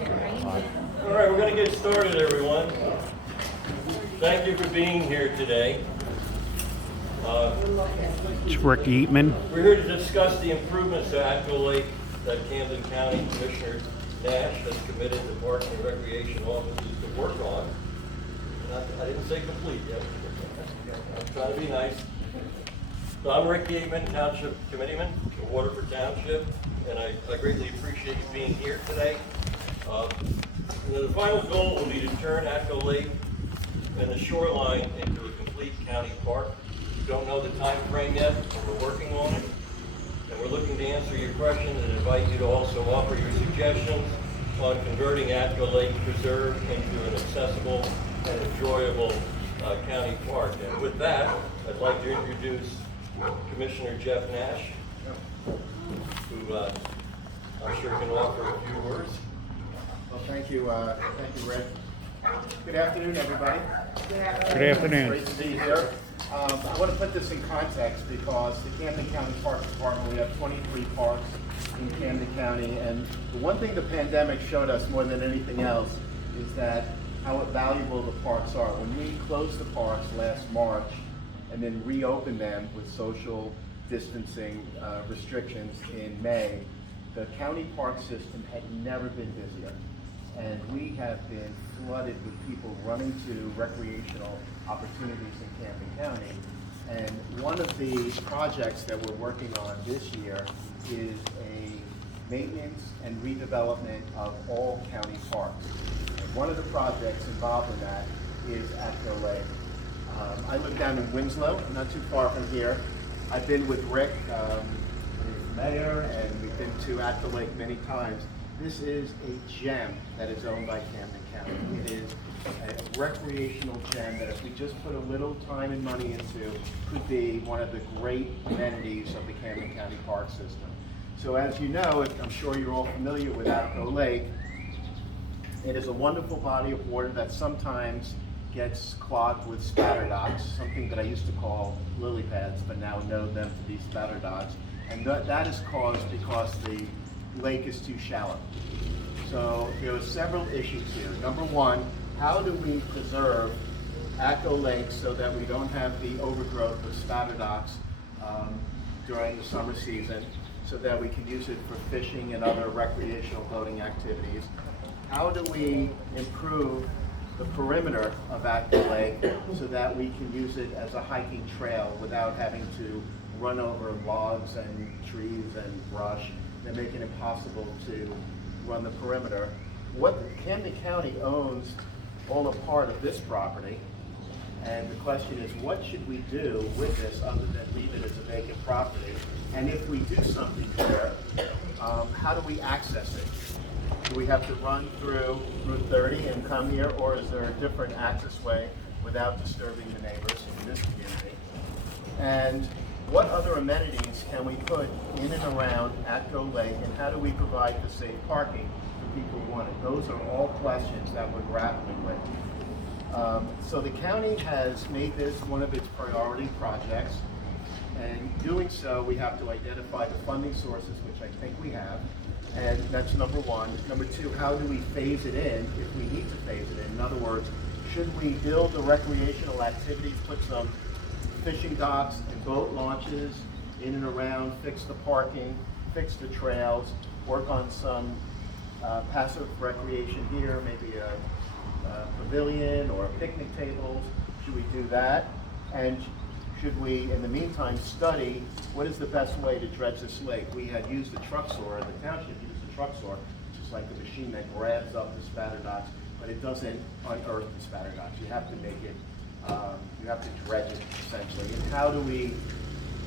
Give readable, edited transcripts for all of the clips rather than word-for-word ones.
All right, we're going to get started, everyone. Thank you for being here today. It's Rick Yeatman. We're here to discuss the improvements to Atco Lake that Camden County Commissioner Nash has committed the Parks and Recreation offices to work on. I didn't say complete yet. I'm trying to be nice. So I'm Rick Yeatman, Township Committeeman for Waterford Township, and I greatly appreciate you being here today. The final goal will be to turn Atco Lake and the shoreline into a complete county park. We don't know the time frame yet, but we're working on it. And we're looking to answer your questions and invite you to also offer your suggestions on converting Atco Lake Preserve into an accessible and enjoyable county park. And with that, I'd like to introduce Commissioner Jeff Nash, who I'm sure can offer a few words. Well, thank you, Rick. Good afternoon, everybody. Good afternoon. Great to be here. I want to put this in context because the Camden County Park Department, we have 23 parks in Camden County, and the one thing the pandemic showed us more than anything else is that how valuable the parks are. When we closed the parks last March and then reopened them with social distancing restrictions in May, the county park system had never been busier. And we have been flooded with people running to recreational opportunities in Camden County. And one of the projects that we're working on this year is a maintenance and redevelopment of all county parks. And one of the projects involved in that is Atco Lake. I live down in Winslow, not too far from here. I've been with Rick, his mayor, and we've been to Atco Lake many times. This is a gem that is owned by Camden County. It is a recreational gem that if we just put a little time and money into, could be one of the great amenities of the Camden County Park System. So as you know, I'm sure you're all familiar with Atco Lake. It is a wonderful body of water that sometimes gets clogged with spatter docks, something that I used to call lily pads, but now know them to be spatter docks. And that is caused because the lake is too shallow. So there are several issues here. Number one, how do we preserve Atco Lake so that we don't have the overgrowth of spatter docks during the summer season, so that we can use it for fishing and other recreational boating activities? How do we improve the perimeter of Atco Lake so that we can use it as a hiking trail without having to run over logs and trees and brush that make it impossible to run the perimeter? Camden County owns all a part of this property, and the question is, what should we do with this other than leave it as a vacant property? And if we do something here, how do we access it? Do we have to run through Route 30 and come here, or is there a different access way without disturbing the neighbors in this community? And what other amenities can we put in and around Atco Lake, and how do we provide for safe parking for people who want it? Those are all questions that we're grappling with. So the county has made this one of its priority projects, and doing so, we have to identify the funding sources, which I think we have, and that's number one. Number two, how do we phase it in if we need to phase it in? In other words, should we build the recreational activities, put some fishing docks and boat launches in and around, fix the parking, fix the trails, work on some passive recreation here, maybe a pavilion or picnic tables? Should we do that? And should we, in the meantime, study what is the best way to dredge this lake? We had used a truck saw, the township used a truck saw, which is like a machine that grabs up the spatter docks, but it doesn't unearth the spatter docks. You have to make it you have to dredge it, essentially. And how do we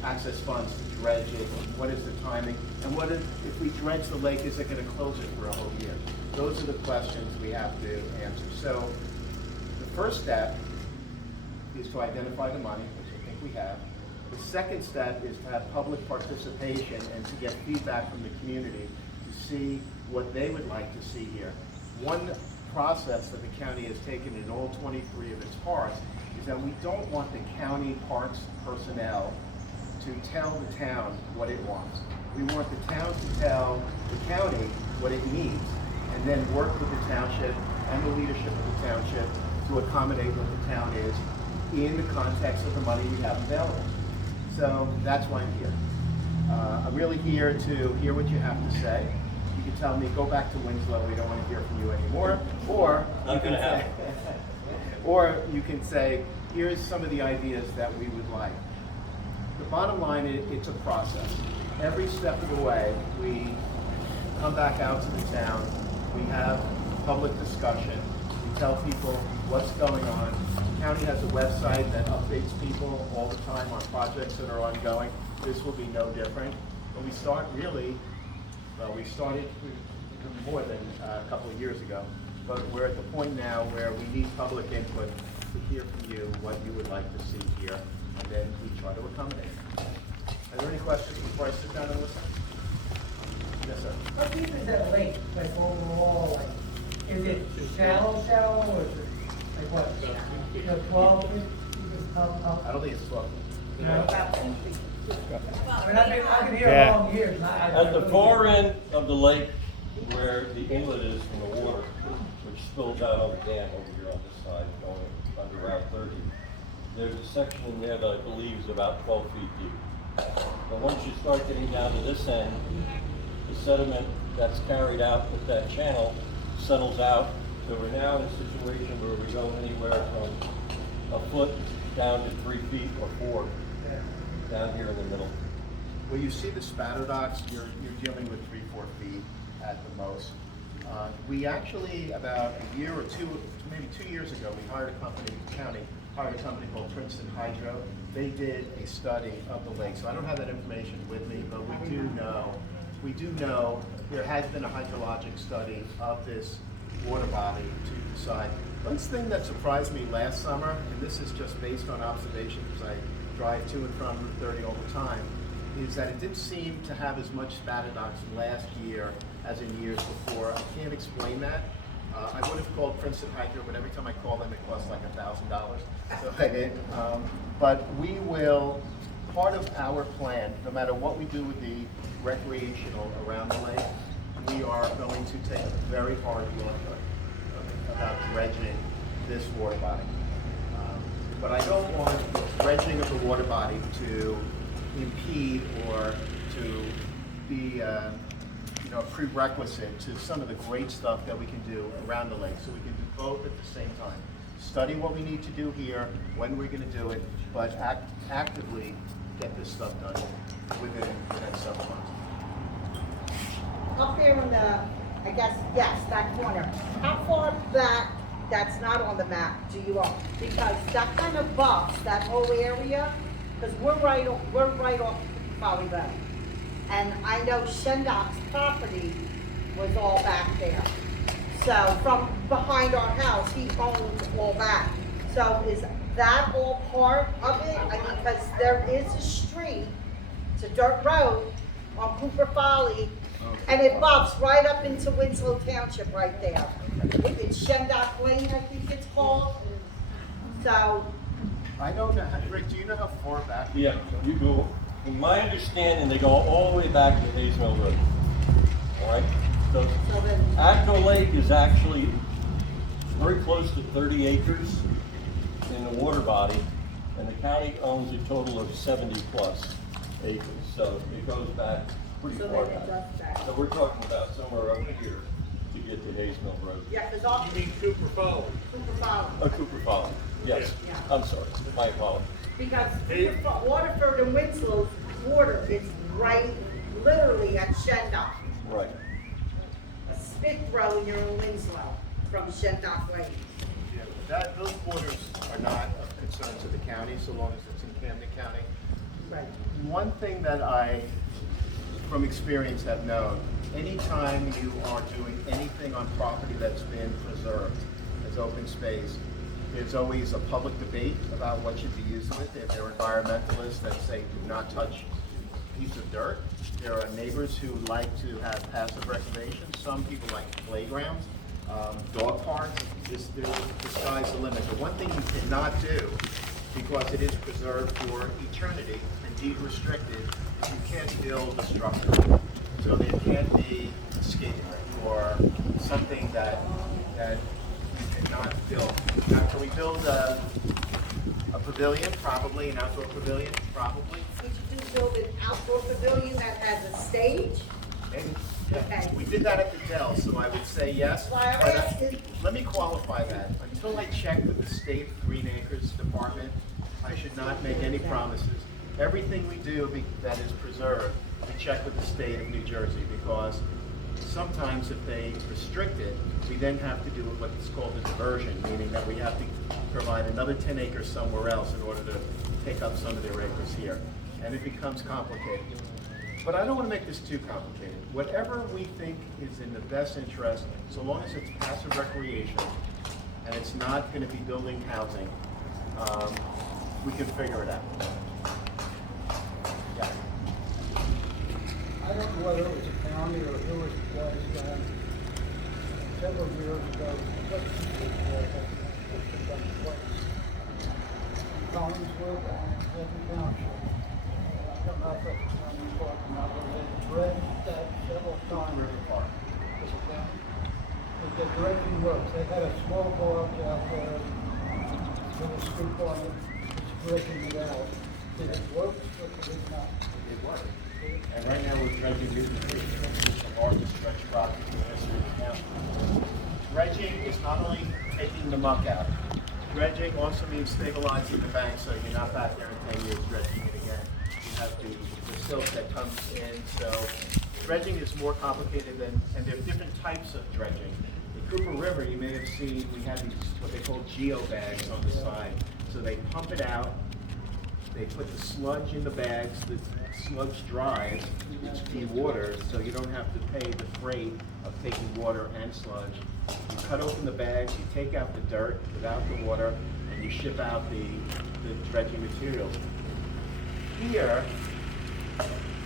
access funds to dredge it? What is the timing? And what if we dredge the lake, is it going to close it for a whole year? Those are the questions we have to answer. So the first step is to identify the money, which I think we have. The second step is to have public participation and to get feedback from the community to see what they would like to see here. One process that the county has taken in all 23 of its parks is that we don't want the county parks personnel to tell the town what it wants. We want the town to tell the county what it needs. and then work with the township and the leadership of the township to accommodate what the town is in the context of the money we have available. So that's why I'm here. I'm really here to hear what you have to say. You can tell me, go back to Winslow, we don't want to hear from you anymore, or Not gonna happen. or you can say, here's some of the ideas that we would like. The bottom line is, it's a process. Every step of the way, we come back out to the town, we have public discussion, we tell people what's going on. The county has a website that updates people all the time on projects that are ongoing. This will be no different. But we start really, well, we started more than a couple of years ago, but we're at the point now where we need public input to hear from you what you would like to see here, and then we try to accommodate. Are there any questions before I sit down and listen? Yes, sir. How deep is that lake, like overall, like, is it shallow, or is it, like what, 12 feet? I don't think it's 12. You know? I mean, I've been here Yeah. a long years. and I At the far end of the lake, where the inlet is from the water, which spills out on the dam over here on this side, going under Route 30, there's a section in there that I believe is about 12 feet deep. But once you start getting down to this end, the sediment that's carried out with that channel settles out. So we're now in a situation where we go anywhere from a foot down to 3 feet or 4, down here in the middle. Well, you see the spatter docks, you're dealing with 3-4 feet at the most. We actually, about a year or two, maybe 2 years ago, we hired a company, the county hired a company called Princeton Hydro. They did a study of the lake. So I don't have that information with me, but we do know there has been a hydrologic study of this water body to decide. One thing that surprised me last summer, and this is just based on observation because I drive to and from Route 30 all the time, is that it didn't seem to have as much spatter docks last year as in years before. I can't explain that. I would have called Princeton Hydro, but every time I call them, it costs like $1,000, so I didn't. But we will, part of our plan, no matter what we do with the recreational around the lake, we are going to take a very hard look about dredging this water body. But I don't want the dredging of the water body to impede or to be a prerequisite to some of the great stuff that we can do around the lake. So we can do both at the same time. Study what we need to do here, when we're going to do it, but actively get this stuff done within the next several months. Up there in the, I guess, yes, that corner. How far back, that's not on the map, do you own? Because that kind of buffs that whole area, because we're right off Folly Road. And I know Shendok's property was all back there. So from behind our house, he owns all that. So is that all part of it? I mean, because there is a street, it's a dirt road on Cooper Folly, and it buffs right up into Winslow Township right there. It's Shendok Lane, I think it's called. So, I don't know, Rick, do you know how far back? Yeah, you go, in my understanding, they go all the way back to Hayes Mill Road. All right? So Atco Lake is actually very close to 30 acres in the water body, and the county owns a total of 70 plus acres. So it goes back pretty far back. So we're talking about somewhere up here to get to Hayes Mill Road. yeah, because all. You mean Cooper Folly? Cooper Folly. Cooper Folly, yes. Yeah. I'm sorry, my apologies. Because Waterford and Winslow's border is right, literally at Shendok. Right. A spit throw and you're in Winslow from Shendok Lane. Yeah, those borders are not of concern to the county so long as it's in Camden County. Right. One thing that I, from experience, have known, anytime you are doing anything on property that's been preserved as open space, there's always a public debate about what should be used with it. There are environmentalists that say do not touch a piece of dirt. There are neighbors who like to have passive recreation. Some people like playgrounds, dog parks. The sky's the limit. The one thing you cannot do, because it is preserved for eternity and deed restricted, you can't build a structure. So there can't be a skating rink. for something that we cannot build. Now, can we build a pavilion? Probably, an outdoor pavilion? Probably. Would you just build an outdoor pavilion that has a stage? Maybe. Okay. We did that at the Dell, so I would say yes. Why I But, asked is- let me qualify that. Until I check with the state Green Acres Department, I should not make any promises. Everything we do that is preserved, we check with the state of New Jersey, because sometimes if they restrict it, we then have to do what's called a diversion, meaning that we have to provide another 10 acres somewhere else in order to take up some of their acres here. And it becomes complicated. But I don't want to make this too complicated. Whatever we think is in the best interest, so long as it's passive recreation and it's not going to be building housing, we can figure it out. Yeah. I don't know whether it was a county or who it was, several years ago, Collinswood and Pleasant Township. I don't know if that's the county park or not, but they dredged that several times. River Park. Was it county? With the dredging works, they had a small barge out there, little scoop on it, it's dredging it out. Did it work or did it not? It worked. And right now we're dredging Newton Creek, which is the largest dredge project in the history of the county. Dredging is not only taking the muck out. Dredging also means stabilizing the bank so you're not back there in 10 years dredging it again. You have the silt that comes in. So dredging is more complicated and there are different types of dredging. The Cooper River, you may have seen, we have these what they call geo bags on the side. So they pump it out. They put the sludge in the bags, the sludge dries, it's dewatered, so you don't have to pay the freight of taking water and sludge. You cut open the bags, you take out the dirt without the water, and you ship out the dredging materials. Here,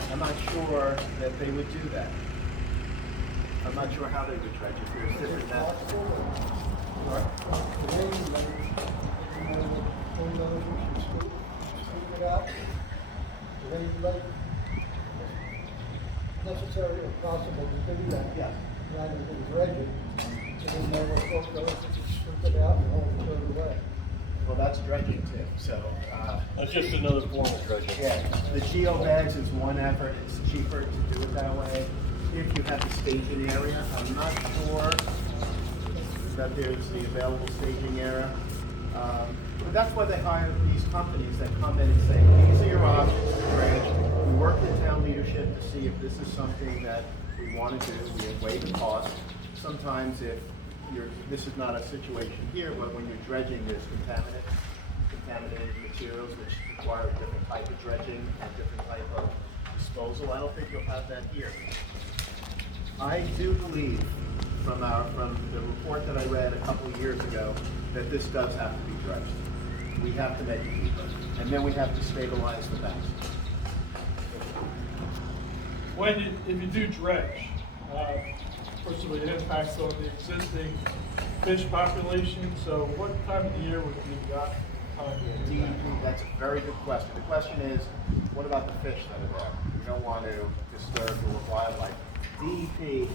I'm not sure that they would do that. I'm not sure how they would dredge it. There's different methods. Necessary or possible to do that, Yeah. rather than dredge it, so then they will scoop it out and hold it away. Well, that's dredging too, so, That's just another form of dredging. yeah, the geo bags is one effort, it's cheaper to do it that way. If you have the staging area, I'm not sure that there's the available staging area. But that's why they hire these companies that come in and say, these are your options to dredge. We work with town leadership to see if this is something that we want to do, we weigh the cost. Sometimes if this is not a situation here, but when you're dredging, there's contaminated materials which require a different type of dredging, a different type of disposal. I don't think you'll have that here. I do believe from the report that I read a couple of years ago that this does have to be dredged. We have to make it deeper, and then we have to stabilize the banks. If you do dredge, first of all, it impacts on the existing fish population, so what time of the year would be got time to do that? That's a very good question. The question is, what about the fish that are there? We don't want to disturb the wildlife. DEP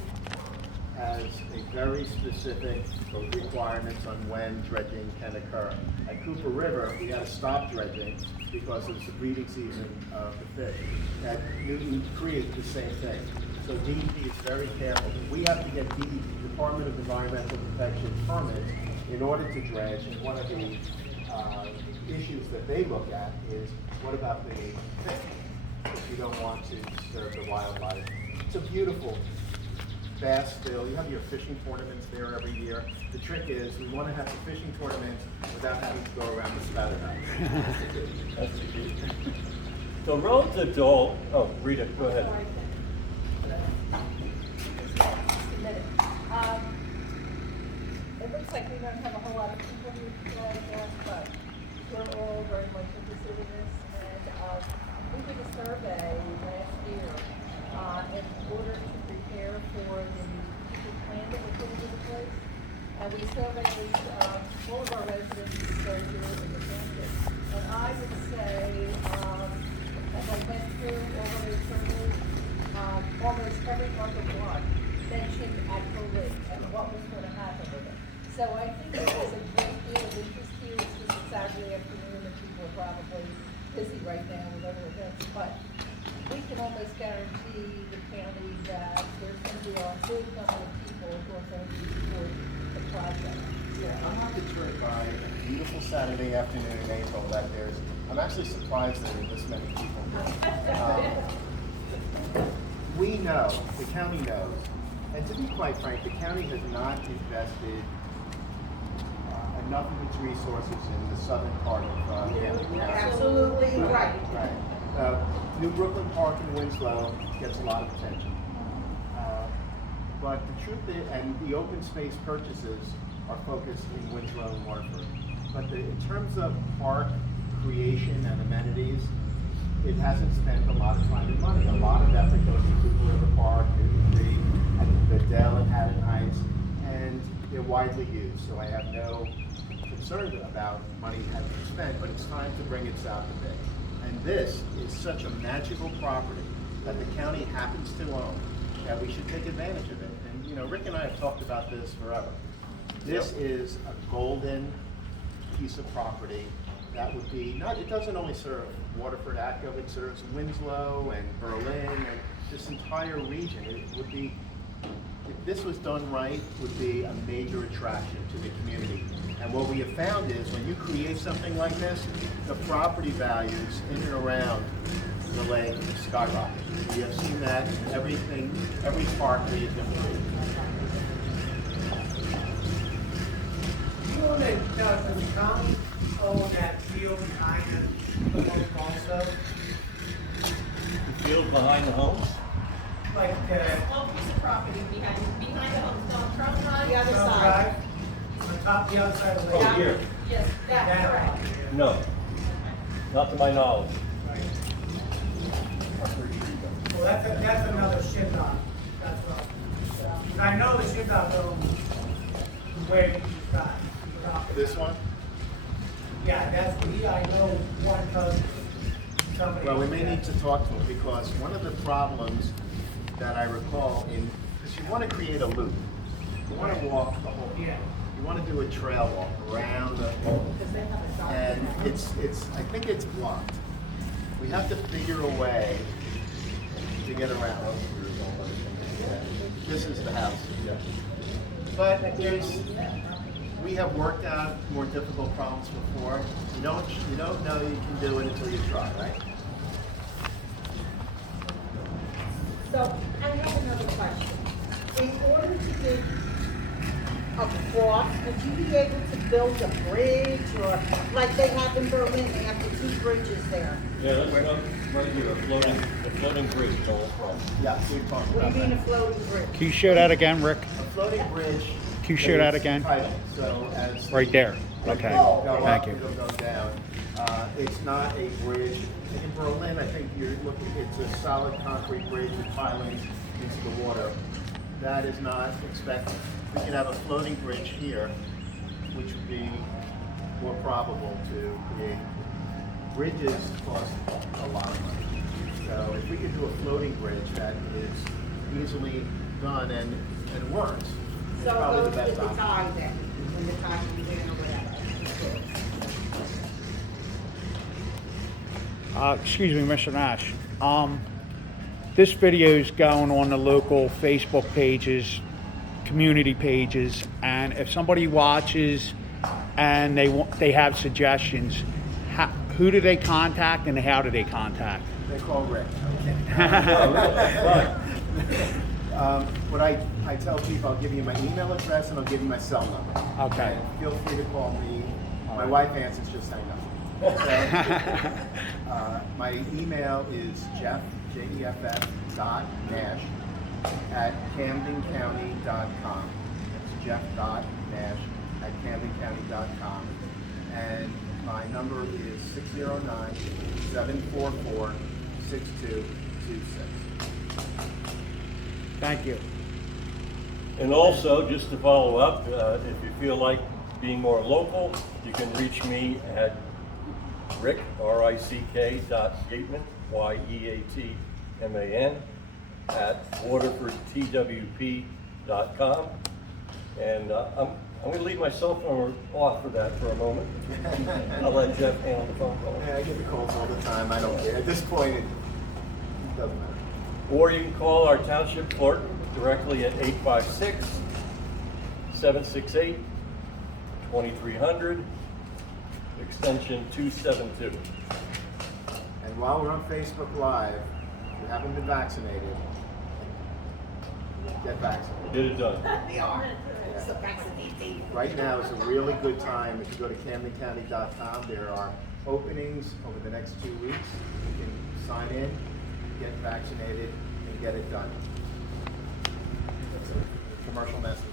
has a very specific requirements on when dredging can occur. At Cooper River, we had to stop dredging because it's the breeding season of the fish. At Newton Creek, the same thing. So DEP is very careful. We have to get the Department of Environmental Protection permits in order to dredge, and one of the issues that they look at is, what about the fish? If you don't want to disturb the wildlife. It's a beautiful bass still. You have your fishing tournaments there every year. The trick is we want to have the fishing tournaments without having to go around the spouterhouse. That's the key. So relative to all, oh, Rita, go ahead. It looks like we don't have a whole lot of people who can but we're all very much interested in this. And we did a survey last year in order to prepare for the strategic plan that we're putting into place. And we surveyed all of our residents here in the township. And I would say, as I went through all of those surveys, almost every market one mentioned Atco Lake and what was going to happen with it. So I think there was a great deal of interest here. It's just a Saturday afternoon and people are probably busy right now with other events, but we can almost guarantee the county that there's going to be a good number of people who are going to support the project. Yeah, I'm not deterred by a beautiful Saturday afternoon in April I'm actually surprised there are this many people. We know, the county knows, and to be quite frank, the county has not invested enough of its resources in the southern part of Camden County. Absolutely right. Right. New Brooklyn Park in Winslow gets a lot of attention. But the truth is, and the open space purchases are focused in Winslow and Waterford. But in terms of park creation and amenities, it hasn't spent a lot of time and money. A lot of effort goes to Cooper River Park, Newton Creek, and the Dell and Haddon Heights, and they're widely used. So I have no concern about money having been spent, but it's time to bring it south a bit. And this is such a magical property that the county happens to own, that we should take advantage of it. And you know, Rick and I have talked about this forever. This is a golden piece of property that would be, it doesn't only serve Waterford, Atco, it serves Winslow and Berlin and this entire region. It would be, if this was done right, would be a major attraction to the community. And what we have found is when you create something like this, the property values in and around the lake skyrocket. We have seen that in every park we have been through. You know that, does the county own that field behind the home also? The field behind the homes? Like, Well, piece of property behind the homes, on Trump Drive? The other Trump side. Drive, on top, the other side of the lake? Oh, here? Yes, that's That correct. one, yeah. No, not to my knowledge. Right. Well, that's another shit dock, that's what. I know the shit dock owns where you got. This one? Yeah, that's, I know one cousin, somebody. Well, we may need to talk to him because one of the problems that I recall because you want to create a loop. You want to walk the whole, Yeah. you want to do a trail walk around the, and I think it's blocked. We have to figure a way to get around. This is the house. But we have worked out more difficult problems before. You don't know you can do it until you try, right? So I have another question. In order to get across, would you be able to build a bridge or like they have in Berlin, they have the 2 bridges there? Yeah, that's right here, a floating bridge all across. Yeah, we've talked What about do you mean a that. floating bridge? Can you show that again, Rick? A floating bridge. Can you show that is again? titled, so as Right there. Okay. Go up, Thank you. it'll go down. It's not a bridge. In Berlin, I think you're looking, it's a solid concrete bridge with pilings into the water. That is not expected. We can have a floating bridge here, which would be more probable to create. Bridges cost a lot of money. So if we could do a floating bridge that is easily done and works, it's So probably go the to best the option. tide then, when the tide comes in or whatever. Excuse me, Mr. Nash. This video is going on the local Facebook pages, community pages, and if somebody watches and they have suggestions, who do they contact and how do they contact? They call Rick. Right. What I tell people, I'll give you my email address and I'll give you my cell number. Okay. And feel free to call me. My wife answers, just hang up. My email is Jeff, Jeff, .Nash at CamdenCounty.com. That's Jeff.Nash at CamdenCounty.com. And my number is 609-744-6226. Thank you. And also, just to follow up, if you feel like being more local, you can reach me at Rick, R-I-C-K .Yeatman, Y-E-A-T-M-A-N, at WaterfordTWP.com. camdencounty.com. And I'm going to leave my cell phone off for that for a moment. I'll let Jeff handle the phone call. Yeah, I get the calls all the time, I don't care. At this point, it doesn't matter. Or you can call our township clerk directly at 856-768-2300, extension 272. And while we're on Facebook Live, if you haven't been vaccinated, get vaccinated. Get it done. We are. It's a vaccinated. Right now is a really good time. If you go to camdencounty.com, there are openings over the next 2 weeks. You can sign in, get vaccinated, and get it done. That's a commercial message.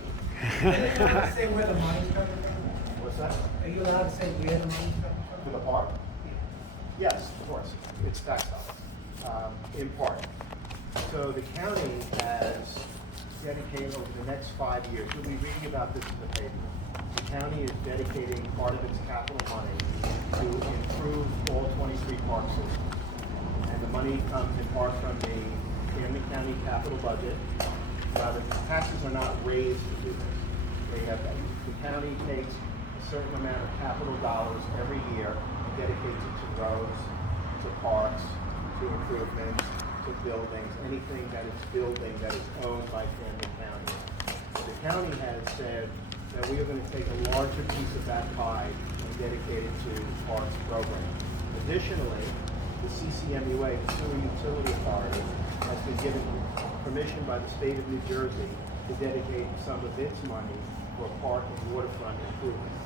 Are you allowed to say where the money's coming from? What's that? Are you allowed to say where the money's coming For from? the park? Yes, of course. It's tax dollars, in part. So the county has dedicated over the next 5 years, you'll be reading about this in the paper. The county is dedicating part of its capital money to improve all 23 park systems. And the money comes in part from the Camden County capital budget. Now, the taxes are not raised to do this. The county takes a certain amount of capital dollars every year and dedicates it to roads, to parks, to improvements, to buildings, anything that is building that is owned by Camden County. The county has said that we are going to take a larger piece of that pie and dedicate it to the parks program. Additionally, the CCMUA, the Sewer Utility Authority, has been given permission by the state of New Jersey to dedicate some of its money for park and waterfront improvements.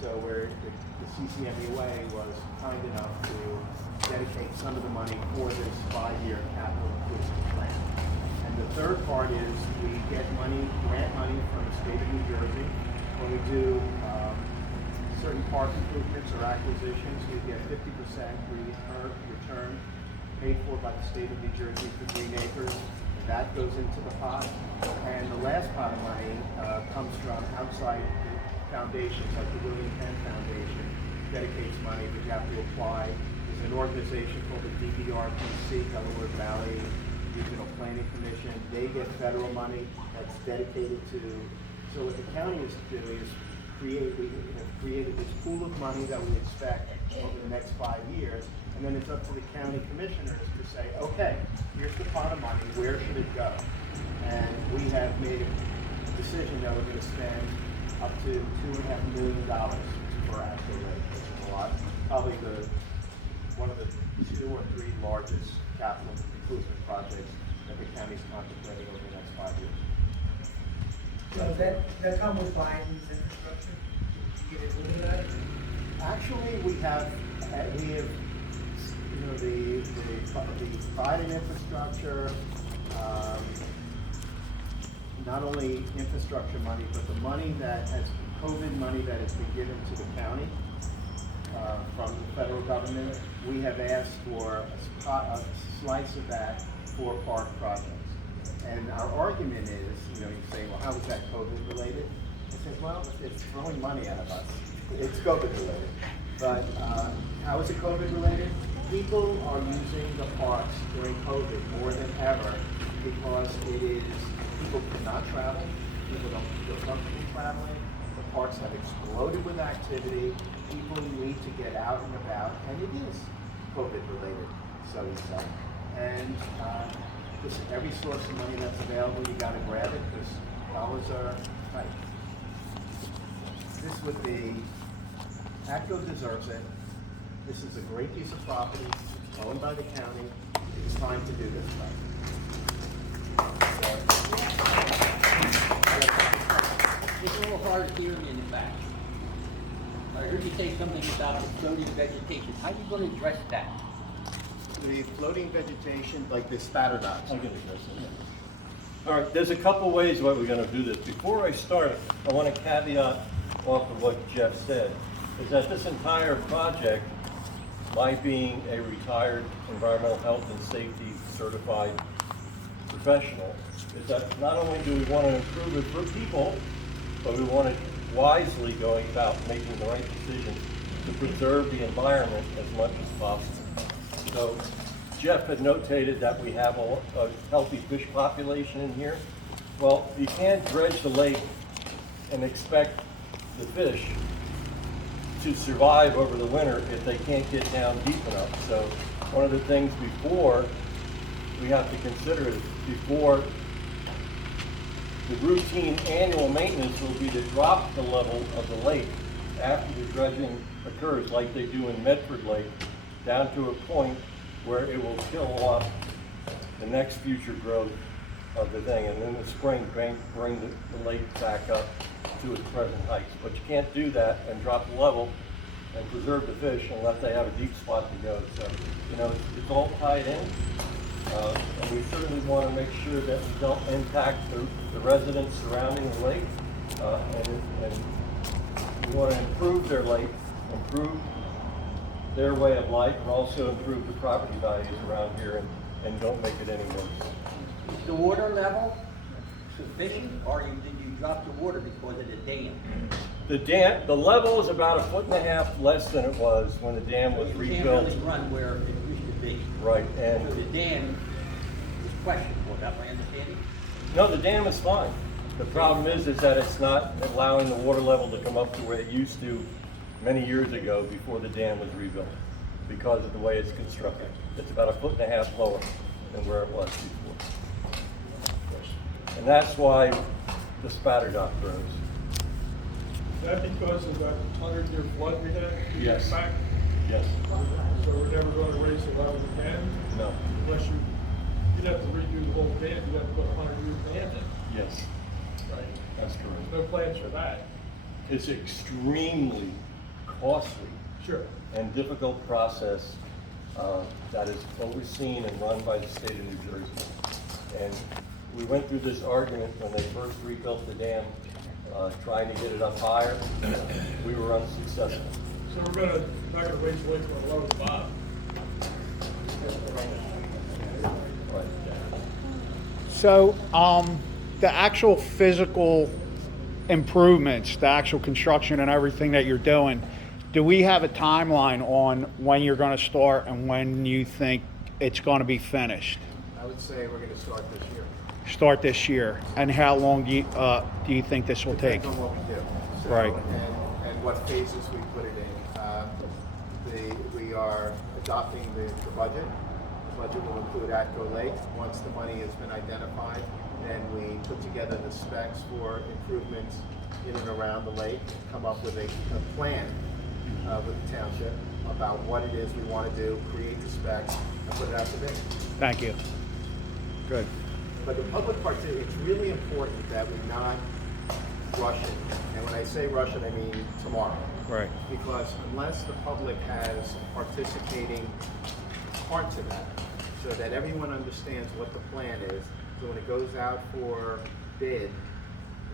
So where the CCMUA was kind enough to dedicate some of the money for this 5-year capital improvement plan. And the third part is we get money, grant money from the state of New Jersey. When we do certain park improvements or acquisitions, we get 50% return paid for by the state of New Jersey for green acres. And that goes into the pot. And the last pot of money comes from outside foundations, like the William Penn Foundation, dedicates money, but you have to apply. There's an organization called the DBRPC, Delaware Valley Regional Planning Commission. They get federal money that's dedicated to. So what the county is doing is we have created this pool of money that we expect over the next 5 years, and then it's up to the county commissioners to say, okay, here's the pot of money, where should it go? And we have made a decision that we're going to spend up to $2.5 million for Atco Lake, which is a lot. Probably one of the 2 or 3 largest capital improvement projects that the county's contemplating over the next 5 years. So that come with buying these infrastructure? You get rid of that? Actually, we have the Biden infrastructure, not only infrastructure money, but the money that has COVID money that has been given to the county from the federal government. We have asked for a slice of that for park projects. And our argument is, you say, well, how is that COVID related? I said, well, it's throwing money at us. It's COVID related. But how is it COVID related? People are using the parks during COVID more than ever because people cannot travel. People don't feel comfortable traveling. The parks have exploded with activity. People need to get out and about, and it is COVID related, so we say. And listen, every source of money that's available, you got to grab it because dollars are tight. This would be, Atco deserves it. This is a great piece of property owned by the county. It's time to do this right. It's a little hard hearing in the back. I heard you say something about the floating vegetation. How are you going to address that? The floating vegetation, like the spatter dots. I'll get it, Chris. All right, there's a couple ways what we're going to do this. Before I start, I want to caveat off of what Jeff said, is that this entire project, my being a retired environmental health and safety certified professional, is that not only do we want to improve it for people, but we want to wisely going about making the right decisions to preserve the environment as much as possible. So Jeff had notated that we have a healthy fish population in here. Well, you can't dredge the lake and expect the fish to survive over the winter if they can't get down deep enough. So one of the things before we have to consider is before the routine annual maintenance will be to drop the level of the lake after the dredging occurs, like they do in Medford Lake, down to a point where it will kill off the next future growth of the thing, and in the spring bring the lake back up to its present heights. But you can't do that and drop the level and preserve the fish unless they have a deep spot to go. So, you know, it's all tied in. And we certainly want to make sure that we don't impact the residents surrounding the lake. And we want to improve their lake, improve their way of life, and also improve the property values around here and don't make it any worse. Is the water level sufficient, or did you drop the water because of the dam? The level is about 1.5 feet less than it was when the dam was You rebuilt. can't really run where it used to be. Right, So and the dam is questionable, that my understanding? no, the dam is fine. The problem is that it's not allowing the water level to come up to where it used to many years ago before the dam was rebuilt because of the way it's constructed. It's about 1.5 feet lower than where it was before. And that's why the spatter dock grows. Is that because of that 100-year flood we had? Yes. Back? Yes. So we're never going to raise the level again? No. Unless you'd have to redo the whole dam, you'd have to put a 100-year dam in. Yes. Right. That's correct. There's no plans for that. It's extremely costly Sure. and difficult process that is overseen and run by the state of New Jersey. And we went through this argument when they first rebuilt the dam, trying to get it up higher. We were unsuccessful. So we're not gonna raise the lake from a low to bottom. Right. So, the actual physical improvements, the actual construction and everything that you're doing, do we have a timeline on when you're gonna start and when you think it's gonna be finished? I would say we're gonna start this year. Start this year, and how long do you think this will take? Depends on what we do. So, Right. And what phases we put it in. We are adopting the budget. The budget will include Atco Lake. Once the money has been identified, then we put together the specs for improvements in and around the lake, come up with a plan with the township about what it is we want to do, create the specs, and put it out to bid. Thank you. Good. But the public part too, it's really important that we not rush it. And when I say rush it, I mean tomorrow. Right. Because unless the public has participating part to that, so that everyone understands what the plan is, so when it goes out for bid,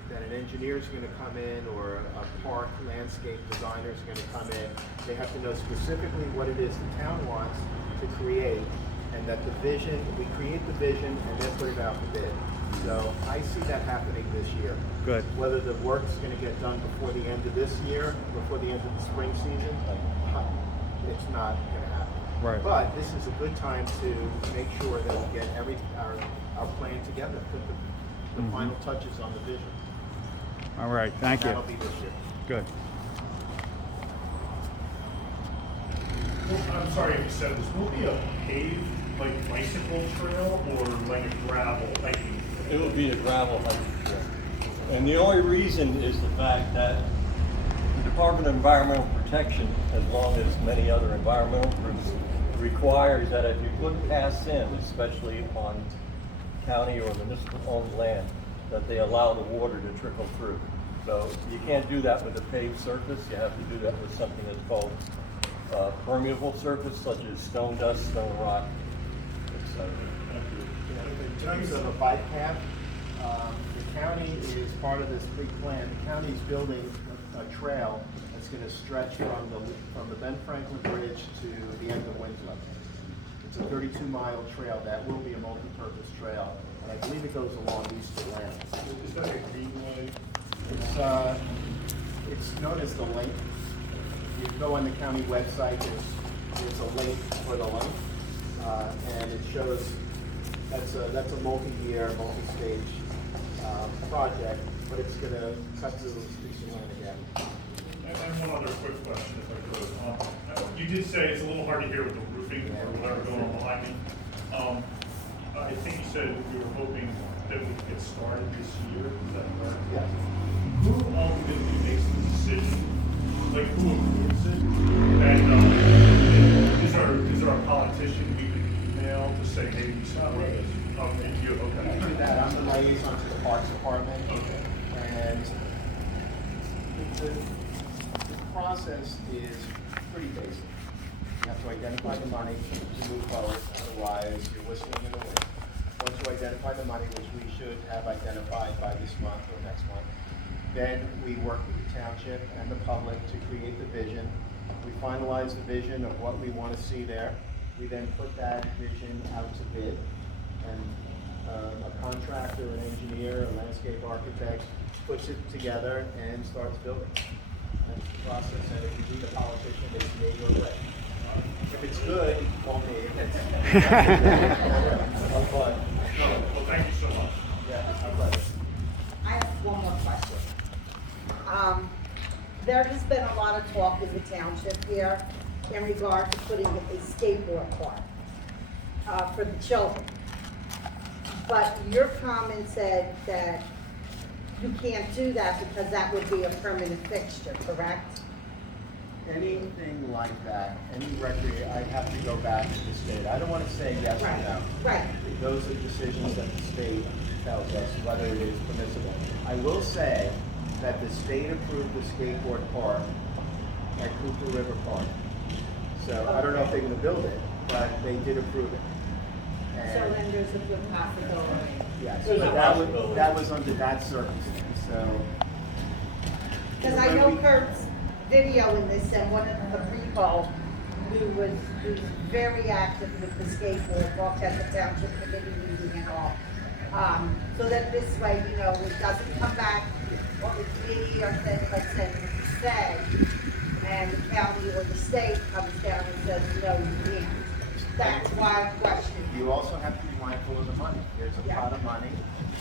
that an engineer is going to come in or a park landscape designer is going to come in, they have to know specifically what it is the town wants to create, and that the vision, we create the vision and then put it out for bid. So I see that happening this year. Good. Whether the work's going to get done before the end of this year, before the end of the spring season, it's not going to happen. Right. But this is a good time to make sure that we get our plan together, put the final touches on the vision. All right, thank you. That'll be this year. Good. I'm sorry if you said this, will it be a paved, like bicycle trail or like a gravel hiking? It will be a gravel hiking trail. And the only reason is the fact that the Department of Environmental Protection, as long as many other environmental groups, requires that if you put paths in, especially on county or municipal-owned land, that they allow the water to trickle through. So you can't do that with a paved surface. You have to do that with something that's called permeable surface, such as stone dust, stone rock, etc. In terms of a bike path, the county is part of this big plan. The county's building a trail that's going to stretch from the Ben Franklin Bridge to the end of Winslow. It's a 32-mile trail that will be a multi-purpose trail, and I believe it goes along these two lands. Is that a green line? It's known as the link. You go on the county website, there's a link for the link, and it shows that's a multi-year, multi-stage project, but it's gonna cut through Dixie Lane again. And one other quick question, if I could. You did say it's a little hard to hear with the roofing or whatever going on behind me. I think you said we were hoping that we could get started this year, is that correct? Yes. Who ultimately makes the decision? Like, who approves it? And is there a politician we could email to say, hey, we support this? And you, I okay. do that, I'm the liaison to the Parks Department. Okay. And the process is pretty basic. You have to identify the money to move forward, otherwise you're whistling in the wind. Once you identify the money, which we should have identified by this month or next month, then we work with the township and the public to create the vision. We finalize the vision of what we want to see there. We then put that vision out to bid, and a contractor, an engineer, a landscape architect puts it together and starts building. That's the process, and if you need a politician, they say you're right. If it's good, call me. If it's I'm fine. Well, thank you so much. Yeah, my pleasure. I have one more question. There has been a lot of talk in the township here in regard to putting a skateboard park for the children. But your comment said that you can't do that because that would be a permanent fixture, correct? Anything like that, any recreation, I'd have to go back to the state. I don't want to say yes or no. Right. Those are decisions that the state tells us whether it is permissible. I will say that the state approved the skateboard park at Cooper River Park. So I don't know if they're going to build it, but they did approve it. So And then there's a good possibility. yes, There's a but possibility. that was under that circumstance, so. Because I know Kurt's videoing this, and one of the people who's very active with the skateboard walked at the township committee meeting and all. So that this way, you know, it doesn't come back with me or say, and the county or the state comes down and says, no, you can't. That's why I'm questioning. You also have to be mindful of the money. There's a Yeah. pot of money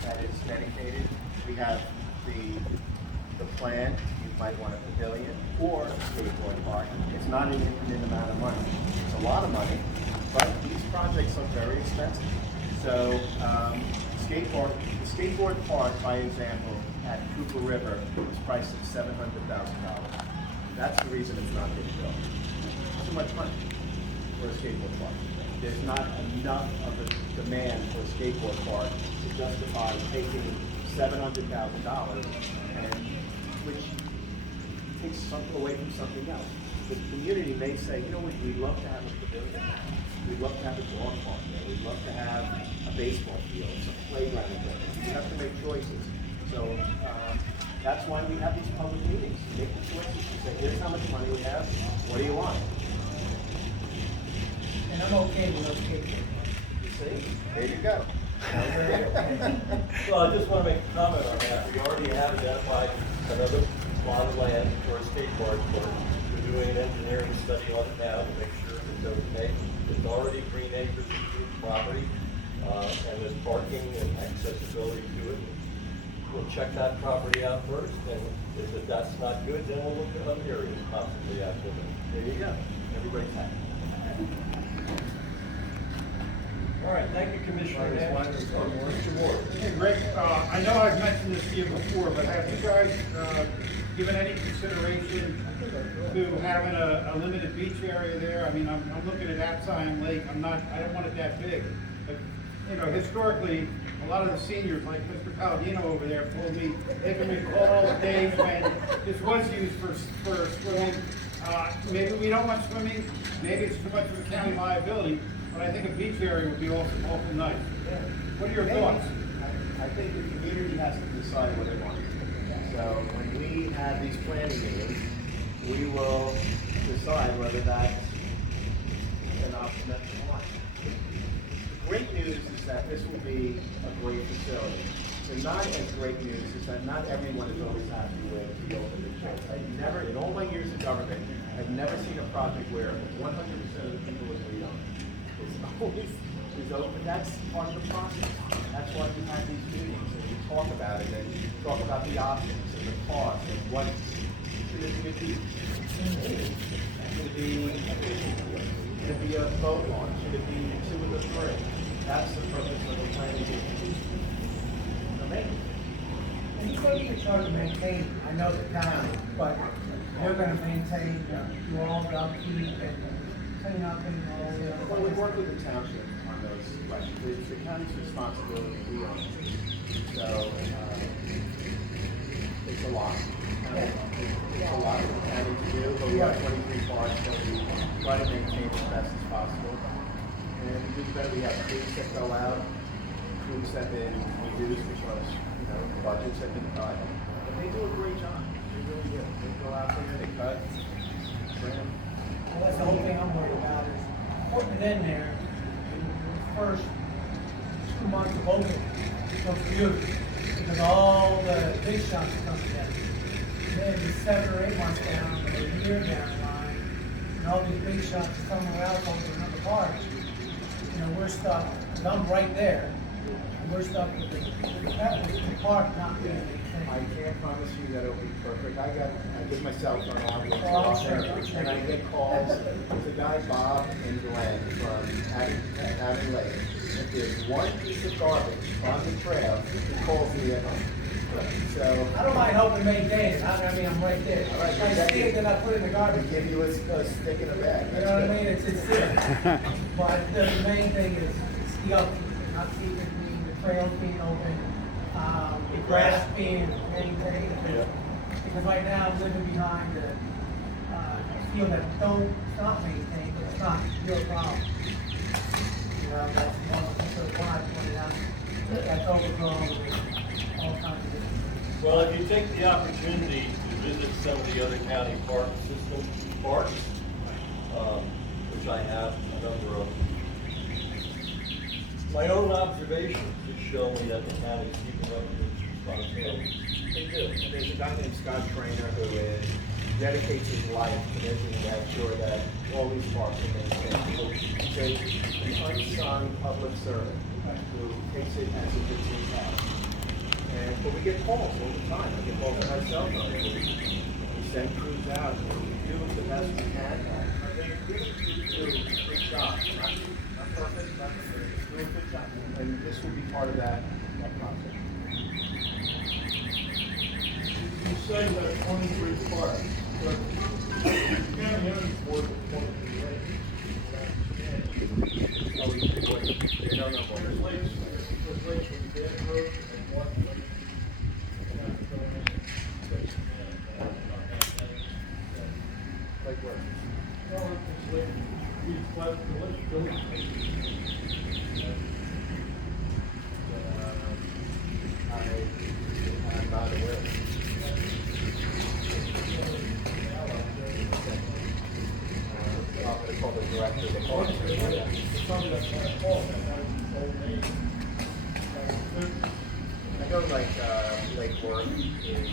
that is dedicated. We have the plan, you might want a pavilion or a skateboard park. It's not an infinite amount of money. It's a lot of money, but these projects are very expensive. So, the skateboard park, by example, at Cooper River was priced at $700,000. That's the reason it's not being built. Too much money for a skateboard park. There's not enough of a demand for a skateboard park to justify taking $700,000 and which takes something away from something else. The community may say, you know, we'd love to have a pavilion, we'd love to have a dog park there, we'd love to have a baseball field, some playground equipment. You have to make choices. So that's why we have these public meetings. Make the choices. You say, here's how much money we have. What do you want? And I'm okay with those kids. You see? There you go. Well, I just want to make a comment on that. We already have identified another plot of land for a skateboard park. We're doing an engineering study on it now to make sure it's okay. It's already green acres approved property, and there's parking and accessibility to it. We'll check that property out first, and if that's not good, then we'll look at other areas possibly after that. There you go. Everybody's happy. All right, thank you, Commissioner Nash. Mr. Ward. Hey, Rick, I know I've mentioned this to you before, but have you guys given any consideration to having a limited beach area there? I mean, I'm looking at Atco Lake. I don't want it that big. But, you know, historically, a lot of the seniors, like Mr. Palladino over there, told me they can recall the days when this was used for swimming. Maybe we don't want swimming, maybe it's too much of a county liability, but I think a beach area would be awful nice. What are your thoughts? I think the community has to decide what they want. So when we have these planning meetings, we will decide whether that's an option that we want. The great news is that this will be a great facility. The not as great news is that not everyone is always happy with the open space. I've never, in all my years of government, I've never seen a project where 100% of the people agree on it. It's always open. That's part of the process. That's why we have these meetings, and we talk about it and talk about the options and the cost and what should it be? Should it be a fishing pier? Should it be a boat launch? Should it be 2 of the 3? That's the purpose of the planning board. And you say you're trying to maintain, I know the county, but you're gonna maintain, do all the upkeep and clean up and all the other. Well, we work with the township on those questions. It's the county's responsibility, we own it. So, it's a lot. It's a lot for the county to do, but we have 23 parks that we try to maintain as best as possible. And we do better, we have crews that go out, crews that have been reduced because, the budgets have been cut. But they do a great job, they really do. They go out there, they cut, trim. Well, that's the whole thing I'm worried about is putting it in there in the first 2 months of opening. Looks beautiful because all the big shops are coming in. Maybe 7 or 8 months down or a year down the line, and all these big shops are somewhere else over another park. We're stuck, because I'm right there, and we're stuck with the park not being anything. I can't promise you that it'll be perfect. I give my cell phone out once Oh, I'm often, sure. and I get calls. There's a guy, Bob and Glenn from Haddon Lake. If there's one piece of garbage on the trail, he calls me at home. So I don't mind helping maintain it, I mean, I'm right there. All right, If I see it, then I put it in the I garbage. give you a stick in a bag. You know what I mean? It's there. But the main thing is the upkeep, not keeping the trails being open, the grass being maintained. Because right now I'm living behind the, field that it's not maintained, but it's not your problem. That's one of the why I pointed out, that's overgrown with all kinds of different. Well, if you take the opportunity to visit some of the other county park system parks, which I have a number of, my own observations just show me that the county is keeping up with its responsibilities. They do. And there's a guy named Scott Trainer who dedicates his life to making sure that all these parks are maintained. He's an unsung public servant who takes it as if it's his house. But we get calls all the time. I get calls on my cell phone. We send crews out. We do the best we can. I think we do a good job. Not perfect, not perfect. Do a good job. And this will be part of that process. You say that 23 parks, but you can't have more than 23 lakes. Oh, we do what? They don't know what. There's lakes from Dead Road and one from. Like where? No, it's like, let's go. I'm not aware. I'm going to call the director of the park. Somebody that's gonna call, that has his old name. I know Lake Worth is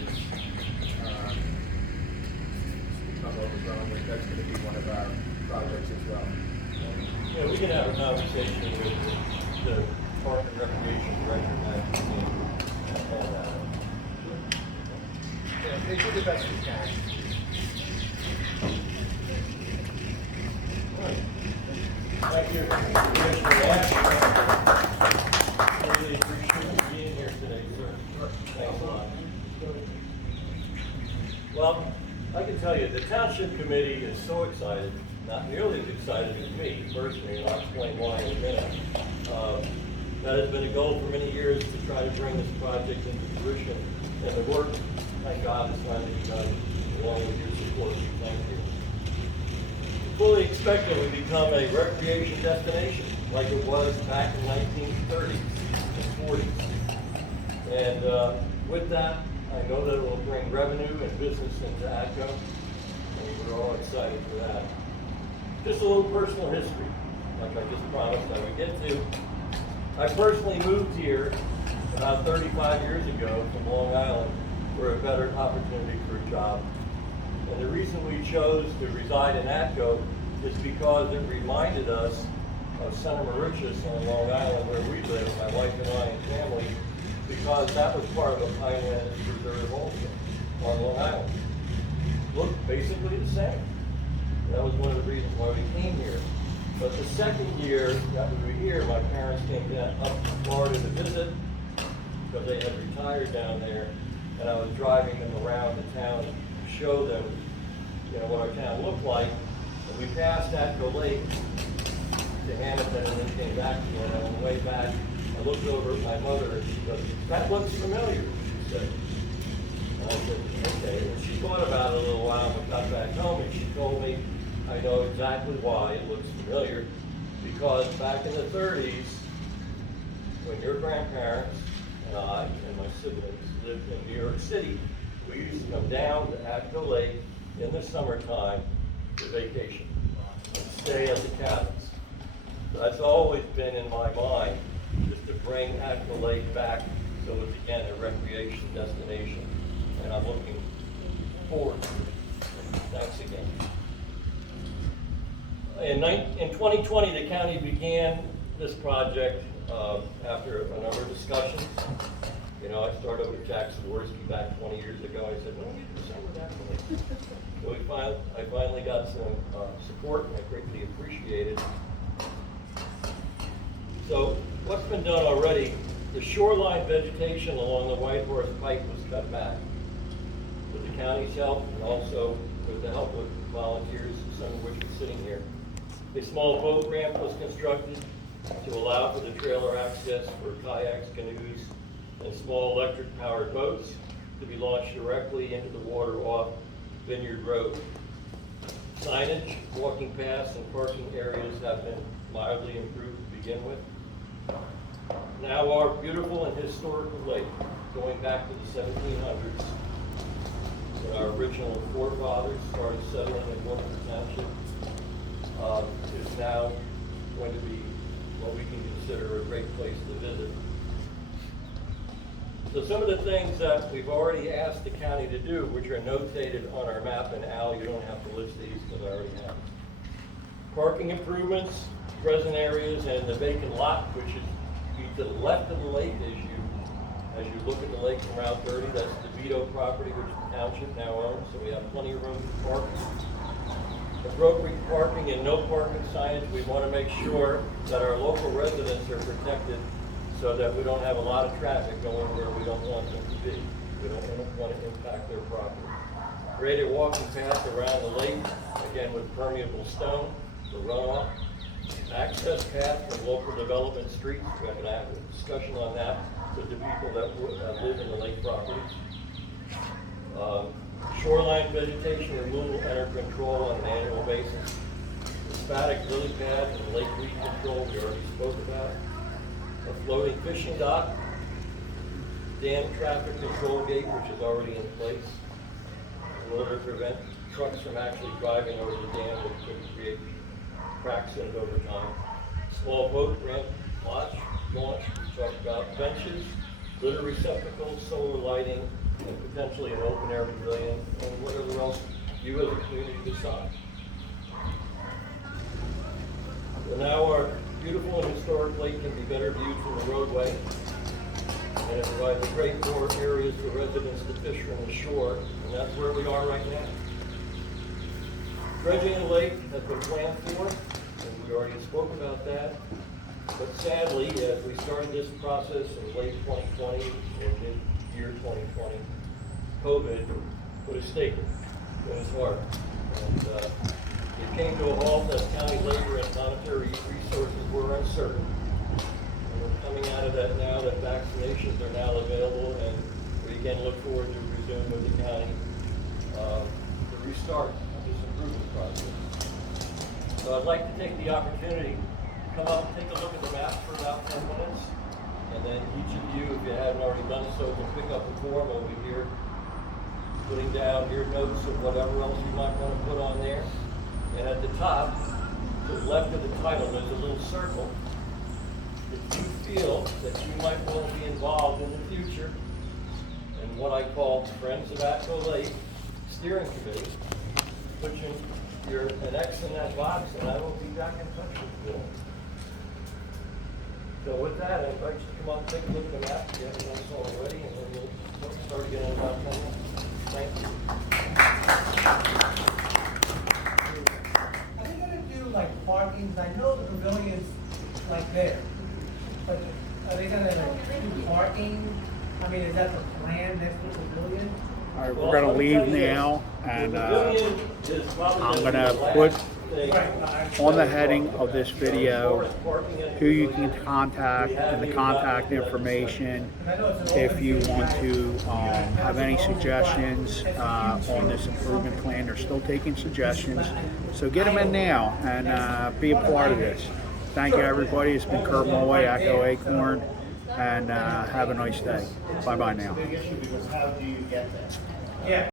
become overgrown, but that's going to be one of our projects as well. Yeah, we can have a conversation with the Park and Recreation Director, Matt, and all that. Yeah, they do the best we can. Thank you, Commissioner Nash. Really appreciate you being here today, sir. Thanks a lot. Well, I can tell you, the Township Committee is so excited, not nearly as excited as me personally, and I'll explain why in a minute. That has been a goal for many years to try to bring this project into fruition, and the work, thank God, is finally done, along with your support. Thank you. Fully expecting to become a recreation destination like it was back in 1930s and 40s. And with that, I know that it will bring revenue and business into Atco, and we're all excited for that. Just a little personal history, like I just promised I would get to. I personally moved here about 35 years ago from Long Island for a better opportunity for a job. And the reason we chose to reside in Atco is because it reminded us of Santa Mauritius on Long Island where we live, my wife and I and family, because that was part of a Pinelands Reserve also on Long Island. Looked basically the same. That was one of the reasons why we came here. But the second year that we were here, my parents came down up to Florida to visit because they had retired down there, and I was driving them around the town to show them, you know, what our town looked like. And we passed Atco Lake to Hamilton and then came back to it. And on the way back, I looked over at my mother and she goes, "That looks familiar," she said. And I said, "Okay." And she thought about it a little while and got back home and she told me, "I know exactly why it looks familiar, because back in the 30s, when your grandparents and I and my siblings lived in New York City, we used to come down to Atco Lake in the summertime to vacation and stay at the cabins." So that's always been in my mind, just to bring Atco Lake back so it's again a recreation destination. And I'm looking forward to it. Thanks again. In 2020, the county began this project after a number of discussions. You know, I started with Jack Swiderski back 20 years ago. I said, "When do we do some of that?" So I finally got some support, and I greatly appreciate it. So what's been done already? The shoreline vegetation along the White Horse Pike was cut back with the county's help and also with the help of volunteers, some of which are sitting here. A small boat ramp was constructed to allow for the trailer access for kayaks, canoes, and small electric powered boats to be launched directly into the water off Vineyard Road. Signage, walking paths, and parking areas have been mildly improved to begin with. Now our beautiful and historical lake, going back to the 1700s, when our original forefathers started settling in Worcester Township, is now going to be what we can consider a great place to visit. So some of the things that we've already asked the county to do, which are notated on our map, and Al, you don't have to list these because I already have. Parking improvements, present areas, and the vacant lot, which is to the left of the lake as you look at the lake from Route 30. That's the Vito property, which the township now owns, so we have plenty of room to park. Appropriate parking and no parking signage. We want to make sure that our local residents are protected so that we don't have a lot of traffic going where we don't want them to be. We don't want to impact their property. Create a walking path around the lake, again with permeable stone for runoff. Access path from local development streets. We're going to have a discussion on that with the people that live in the lake properties. Shoreline vegetation removal and control on an annual basis. The static lily pad and lake weed control we already spoke about. A floating fishing dock. Dam traffic control gate, which is already in place in order to prevent trucks from actually driving over the dam, which could create cracks in it over time. Small boat ramp launch, we talked about benches, litter receptacles, solar lighting, and potentially an open air pavilion, and whatever else you as a community decide. So now our beautiful and historic lake can be better viewed from the roadway, and it provides a great more areas for residents to fish from the shore, and that's where we are right now. Dredging the lake has been planned for, and we already spoke about that. But sadly, as we started this process in late 2020 or mid-year 2020, COVID put a stake in his heart. And it came to a halt as county labor and monetary resources were uncertain. And we're coming out of that now that vaccinations are now available, and we again look forward to resume with the county to restart this improvement process. So I'd like to take the opportunity to come up and take a look at the map for about 10 minutes. And then each of you, if you haven't already done so, can pick up a form over here, putting down your notes of whatever else you might want to put on there. And at the top, to the left of the title, there's a little circle. If you feel that you might want to be involved in the future in what I call Friends of Atco Lake Steering Committee, put an X in that box, and I will be back in touch with you. So with that, I invite you to come up and take a look at the map, if you haven't done so already, and then we'll start again in about 10 minutes. Thank you. Are they gonna do like parkings? I know the pavilion's like there, but are they gonna like do parking? I mean, is that the plan next to the pavilion? All right, we're gonna leave now, and I'm gonna put on the heading of this video who you can contact and the contact information if you want to have any suggestions on this improvement plan. They're still taking suggestions, so get them in now and be a part of this. Thank you, everybody. It's been Kurt Mulway, Atco Acorn, and have a nice day. Bye-bye now. Big issue because how do you get there? Yeah.